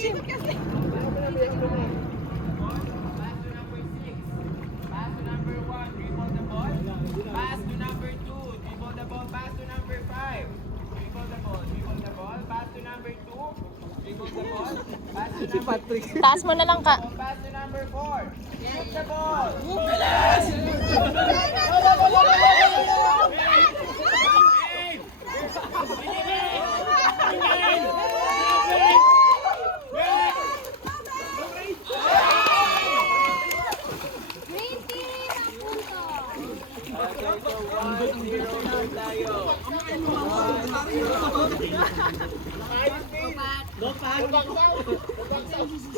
Pass to number 1, dribble the ball. Pass to number 2, dribble the ball. Pass to number 5, dribble the ball. Pass to number 2, dribble the ball. Pass to number 3. Taas mo na lang ka. Pass to number 4. Shoot the ball.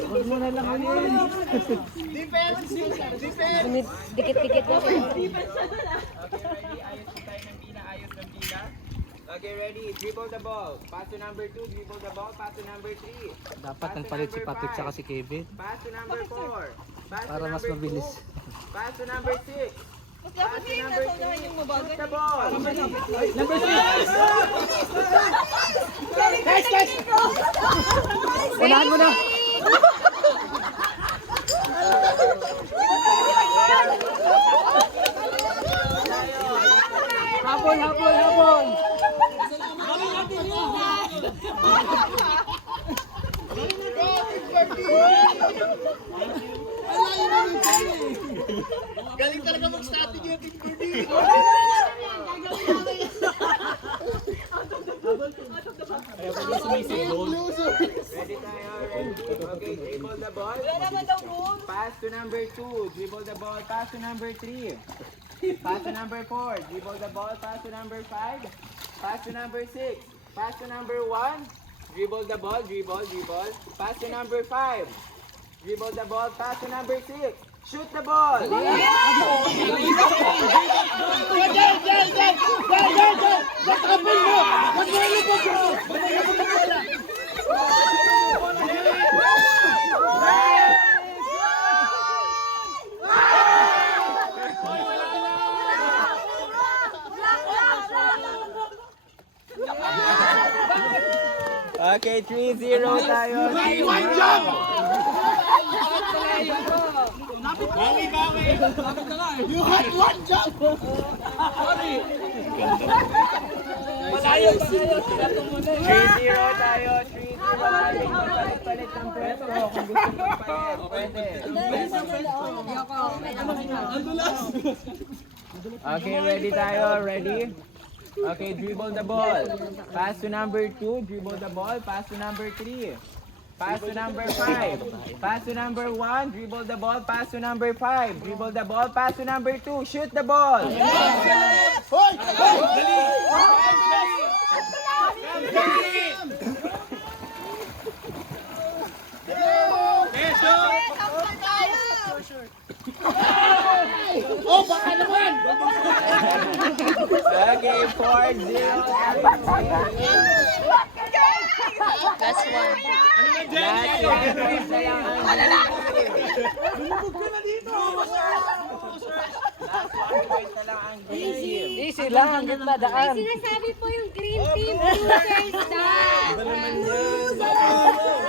Huwag mo na lang yun. Dikit-dikit na siya. Okay, ready? Dribble the ball. Pass to number 2, dribble the ball. Pass to number 3. Dapat nagpalit si Patrick saka si Kevin. Pass to number 4. Pass Para to mas number mabilis. 2. Pass to number 6. Pass to number 3. Shoot the ball. Number 6! Guys! Unahan mo na! Habol! Galing talaga mag-strategy yung Big Birdie. Ready tayo, ready? Okay, dribble the ball. Pass to number 2, dribble the ball. Pass to number 3. Pass to number 4, dribble the ball. Pass to number 5. Pass to number 6. Pass to number 1. Dribble the ball, dribble. Pass to number 5. Dribble the ball. Pass to number 6. Shoot the ball. Okay, 3-0 tayo. Bawi! You had one jump! Sorry! 3-0 tayo. 3-0 palit ng pwesto. Kung gusto mo palit, pwede. Okay, ready tayo. Ready? Okay, dribble the ball. Pass to number 2, dribble the ball. Pass to number 3. Pass to number 5. Pass to number 1, dribble the ball. Pass to number 5. Dribble the ball. Pass to number 2. Shoot the ball. Oh, baka naman! Okay, 4-0. Last one. Last one points na lang ang Last 1 point na lang ang green team. Easy lang, ang gitna daan. Sinasabi po yung green team losers na!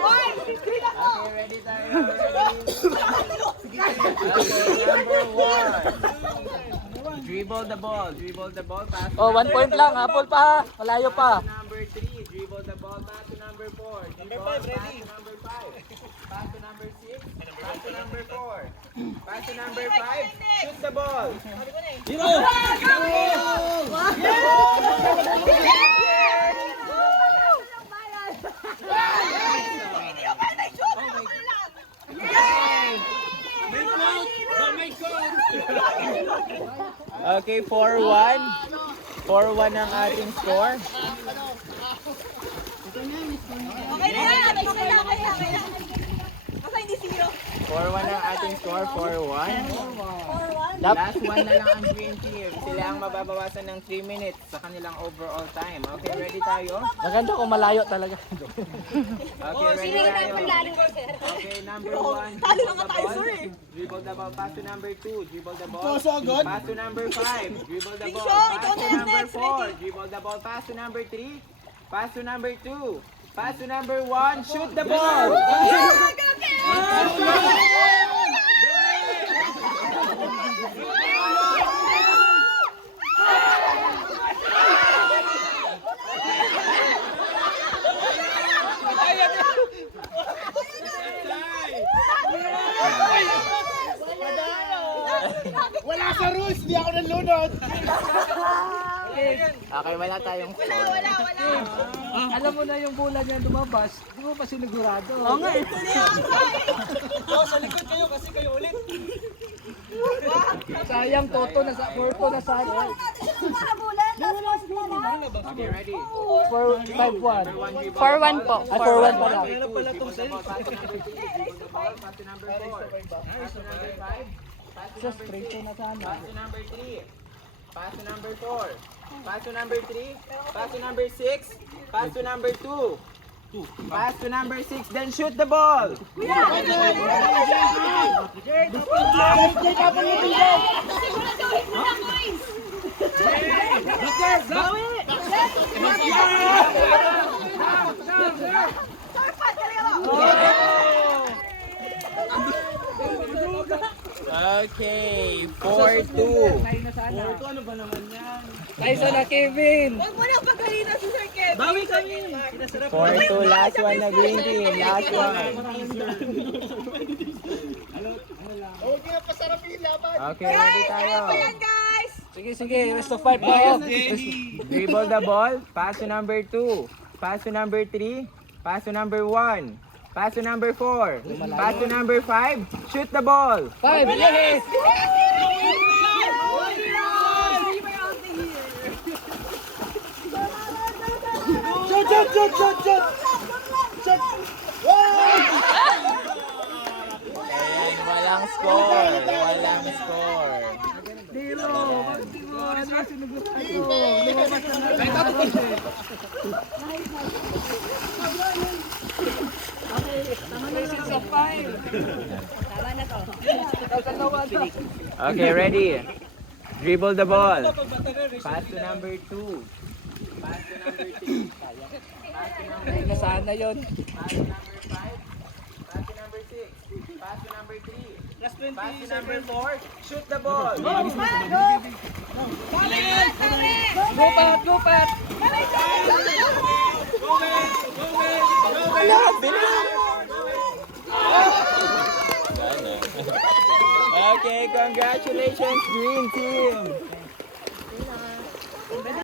Okay, ready tayo. Ready? Okay, number 1. Dribble the ball. Pass to Oh, 1 number point lang, habol pa. Malayo pa. Pass to number 3, dribble the ball. Pass to number 4. Number 5, ready. Pass to number 5. Pass to number 6. Pass to number 4. Pass to number 5. Shoot the ball. Okay, 4-1. 4-1 ang ating score. Okay na yan! Okay na! 4-1 ang ating score. 4-1. Last one na lang ang green team. Sila ang mababawasan ng 3 minutes sa kanilang overall time. Okay, ready tayo? Maganda kung malayo talaga. Okay, ready tayo? Okay, number 1. Dribble the ball. Pass to number 2. Dribble the ball. Pass to number 5. Dribble the ball. Pass to number 4. Dribble the ball. Pass to number 3. Pass to number 2. Pass to number 1. Shoot the ball. Wala sa rules, di ako nalunod. Okay, wala tayong score. Alam mo na yung bola niya lumabas, di mo pa sinigurado. Oo nga eh. Sa likod kayo kasi kayo ulit. Sayang Toto na sa Porto na sa Okay, ready? 4-5-1. 4-1 po. Ay, 4-1 pala. Pass to number 4. Pass to number 5. Pass to Just number straight 6. na sana. Pass to number 3. Pass to number 4. Pass to number 3. Pass to number 6. Pass to number 2. Pass to number 6. Then shoot the ball. Okay, 4-2. Ay, sana Kevin. 4-2, last one na green team. Last one. Huwag niya pasarapin laban. Okay, ready tayo. Sige, sige. Rest of 5 tayo. Dribble the ball. Pass to number 2. Pass to number 3. Pass to number 1. Pass to number 4. Pass to number 5. Shoot the ball. 5. Yes! Ayan, walang score. Walang score. Dilo, bakit di mo ano sinigurado? Lumabas na Okay, ready. Dribble the ball. Pass to number 2. Pass to number 3. Pass to number 4. Sana yun. Pass to number 5. Pass to number 6. Pass to number 3. Pass to number 4. Shoot the ball. Lupat, lupat. Okay, congratulations, green team.